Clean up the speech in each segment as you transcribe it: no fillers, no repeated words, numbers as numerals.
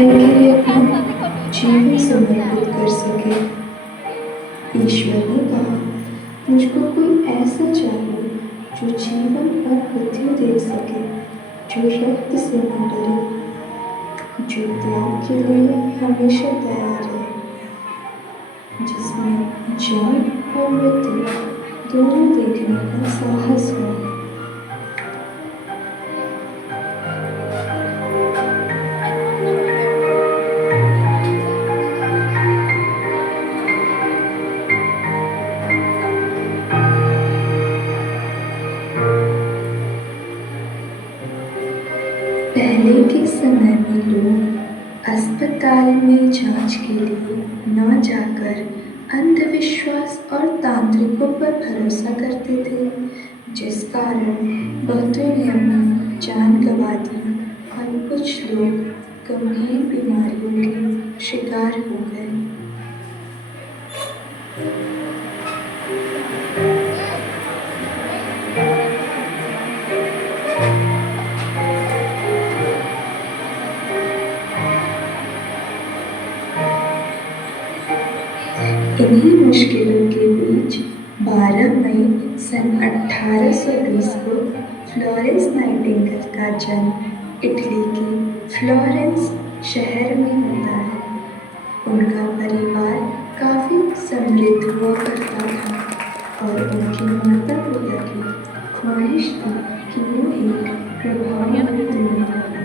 समुदाय के लिए अपना जीवन समर्पित कर सके। ईश्वर ने कहा, मुझको कोई ऐसा चाहिए जो जीवन और मृत्यु दे सके, जो रक्त से न डरे, जो त्याग के लिए हमेशा तैयार है, जिसमें जन्म और मृत्यु दोनों देखने का साहस हो। पहले के समय में लोग अस्पताल में जांच के लिए न जाकर अंधविश्वास और तांत्रिकों पर भरोसा करते थे, जिस कारण बहुतों ने अपनी जान गंवा दी और कुछ लोग गंभीर बीमारियों के शिकार हो गए। इन्हीं मुश्किलों के बीच 12 मई सन 1820 को फ्लोरेंस नाइटिंगेल का जन्म इटली के फ्लोरेंस शहर में होता है। उनका परिवार काफी समृद्ध हुआ करता था और उनके माता पिता की ख्वाहिश थी कि वो एक प्रभावशाली दुनिया हो।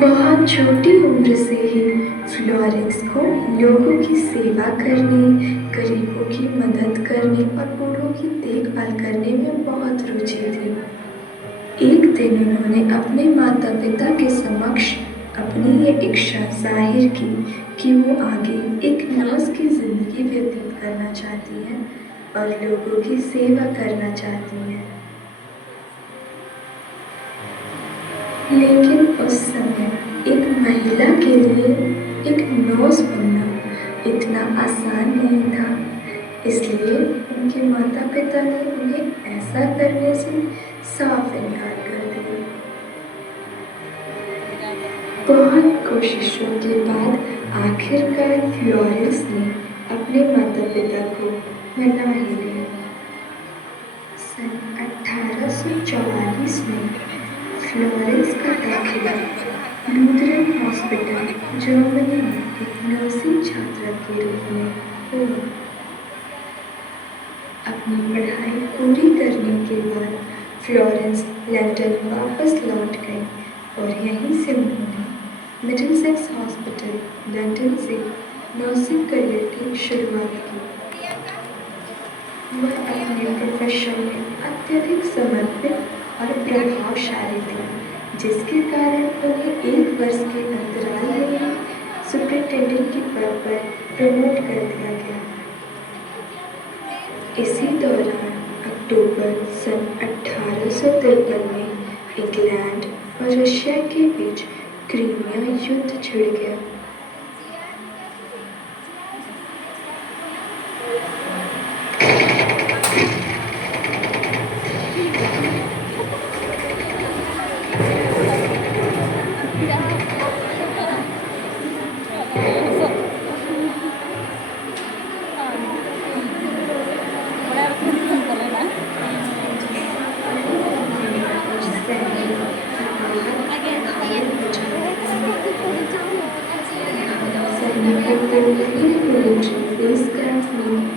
बहुत छोटी उम्र से ही फ्लोरेंस को लोगों की सेवा करने, गरीबों की मदद करने और बूढ़ों की देखभाल करने में बहुत रुचि थी। एक दिन उन्होंने अपने माता पिता के समक्ष अपनी ये इच्छा जाहिर की कि वो आगे एक नर्स की जिंदगी व्यतीत करना चाहती हैं और लोगों की सेवा करना चाहती हैं। लेकिन उस समय एक महिला के लिए एक नर्स बनना इतना आसान नहीं था, इसलिए उनके माता पिता ने उन्हें ऐसा करने से साफ इनकार कर दिया। बहुत कोशिशों के बाद आखिरकार फ्लोरेंस ने अपने माता पिता को मना ही लिया। सन 1844 में फ्लोरेंस का दाखिला लूथरन हॉस्पिटल जर्मनी में एक नर्सिंग छात्रा के रूप में हुआ। अपनी पढ़ाई पूरी करने के बाद फ्लोरेंस लंदन वापस लौट गई और यहीं से उन्होंने मिडलसेक्स हॉस्पिटल लंदन से नर्सिंग करियर की शुरुआत की। वह अपने प्रोफेशन में अत्यधिक समर्पित और प्रभावशाली थी, जिसके कारण उन्हें 1 वर्ष के अंतराल में सुपरिटेंडेंट के पद पर प्रमोट कर दिया गया। इसी दौरान अक्टूबर सन 1853 में इंग्लैंड और रशिया के बीच क्रीमिया युद्ध छिड़ गया।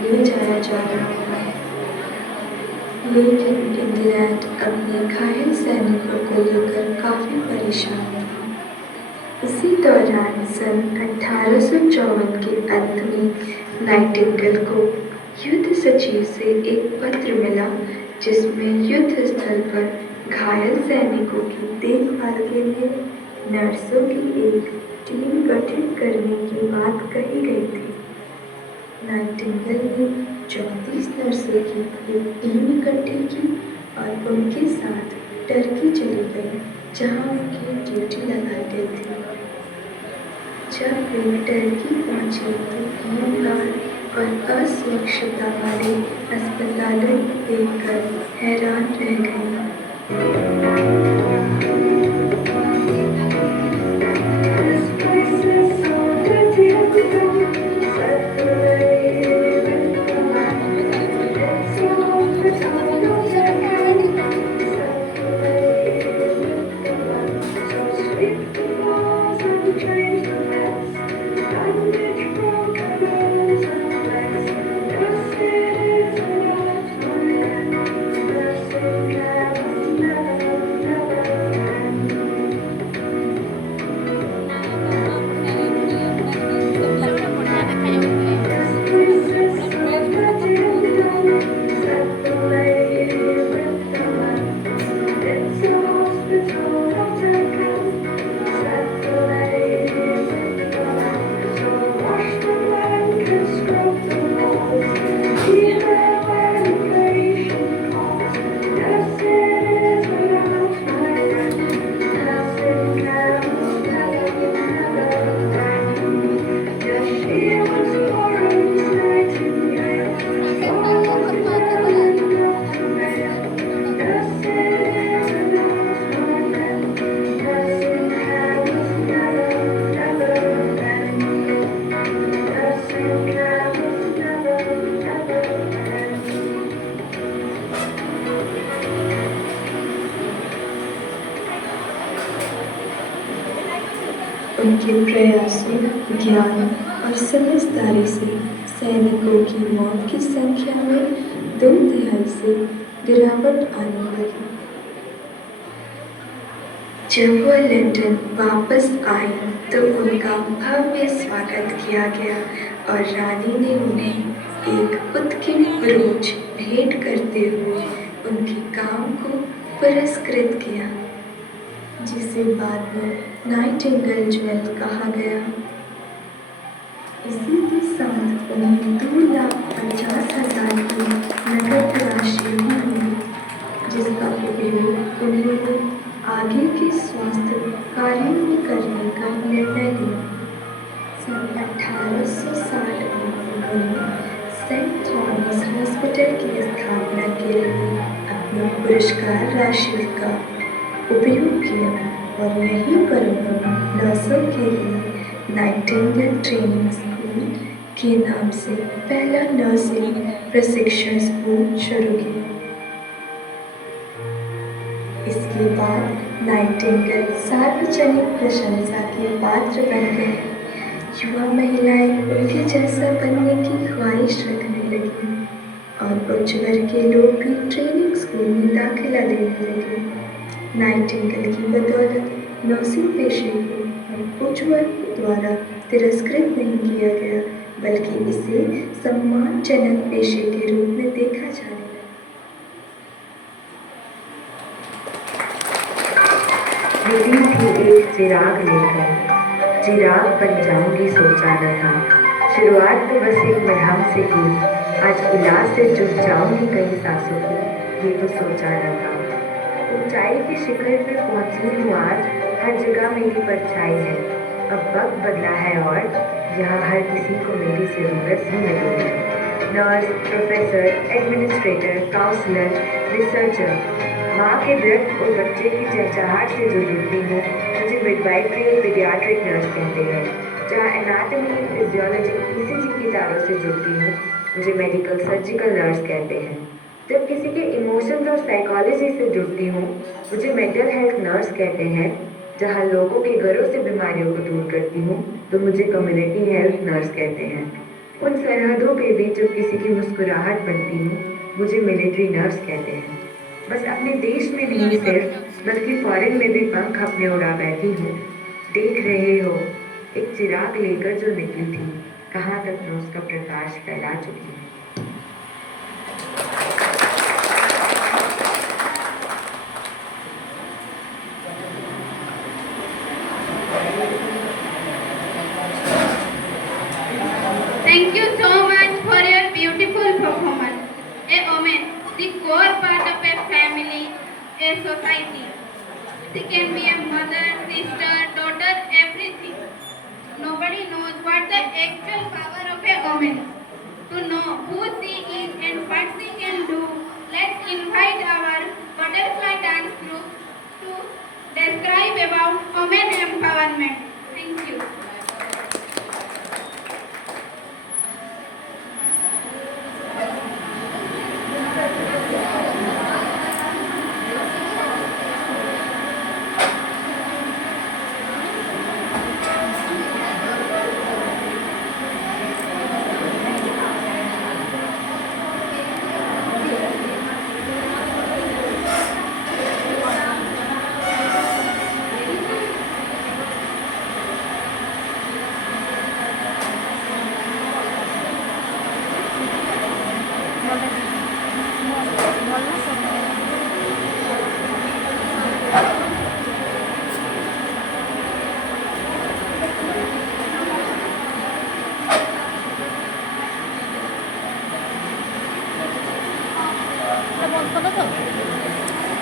ले जाया जा रहा था, लेकिन इंग्लैंड अपने घायल सैनिकों को लेकर काफी परेशान था। इसी दौरान सन 1854 के अंत में नाइटिंगेल को युद्ध सचिव से एक पत्र मिला, जिसमें युद्ध स्थल पर घायल सैनिकों की देखभाल के लिए नर्सों की एक टीम गठित करने की बात कही गई थी। नाइटिंगेल ने 34 नर्सों की एक टीम इकट्ठी की और उनके साथ टर्की चली गई, जहां उनकी ड्यूटी लगाई गई थी। जब वे टर्की पहुंचे तो भीड़ और अस्वच्छता वाले अस्पतालों को देखकर हैरान रह गई। उनके प्रयासों, ज्ञान और समझदारी से सैनिकों की मौत की संख्या में 2/3 से गिरावट आने लगी। जब वह लंदन वापस आई तो उनका भव्य स्वागत किया गया और रानी ने उन्हें एक उत्कीर्ण ब्रोच भेंट करते हुए उनके काम को पुरस्कृत किया, जिसे बाद में नाइटिंगेल ज्वेल कहा गया। इसी के साथ उन्हें 2,50,000 की नकद राशि भी मिली, जिसका उपयोग उन्होंने आगे के स्वास्थ्य कार्यों में करने का निर्णय लिया। सन 1860 में उन्होंने सेंट थॉमस हॉस्पिटल की स्थापना के लिए अपनी पुरस्कार राशि का उपयोग किया और यहीं पर उन्होंने नर्सों के लिए नाइटिंगेल ट्रेनिंग स्कूल के नाम से पहला नर्सिंग प्रशिक्षण स्कूल शुरू किया। इसके बाद नाइटिंगेल सार्वजनिक प्रशंसा के पात्र बन गए। युवा महिलाएं उनके जैसा बनने की ख्वाहिश रखने लगी और उच्च वर्ग के लोग भी ट्रेनिंग स्कूल में दाखिला लेने लगे। नाइटिंगेल की बदौलत नर्सिंग पेशे को उच्च वर्ग द्वारा तिरस्कृत नहीं किया गया, बल्कि इसे सम्मानजनक पेशे के रूप में देखा जाने लगा। निधि थी एक चिराग लेकर, चिराग बन जाऊंगी सोचा न था। शुरुआत तो बस एक मरहम से की, आज इलाज से जुट जाऊंगी कई सांसों की, ये तो सोचा न था। ऊंचाई के शिखर पे पहुंची हूँ आज, हर जगह मेरी परछाई है। अब वक्त बदला है और यहाँ हर किसी को मेरी जरूरत ही नहीं है। Nurse, professor, administrator, counsellor, researcher, माँ के दर्द और बच्चे की चहचहाहट से जो जुड़ती हूँ, मुझे मिडवाइफरी और पीडियाट्रिक नर्स कहते हैं। जहाँ एनाटॉमी, फिजियोलॉजी, ईसीजी की तारों से जुड़ती हूँ, मुझे मेडिकल सर्जिकल नर्स कहते हैं। जब किसी के इमोशंस और साइकोलॉजी से जुड़ती हूँ, मुझे मेंटल हेल्थ नर्स कहते हैं। जहाँ लोगों के घरों से बीमारियों को दूर करती हूँ, तो मुझे कम्युनिटी हेल्थ नर्स कहते हैं। उन सरहदों पे भी जब किसी की मुस्कुराहट बनती हूँ, मुझे मिलिट्री नर्स कहते हैं। बस अपने देश में नहीं सिर्फ, बल्कि फॉरेन में भी पंख अपने उड़ा बैठी हूँ। देख रहे हो एक चिराग लेकर जो निकली थी, कहाँ तक मैं उसका प्रकाश फैला चुकी हूँ। Thank you so much for your beautiful performance. A woman, the core part of a family, a society. She can be a mother, sister, daughter, everything. Nobody knows what the actual power of a woman.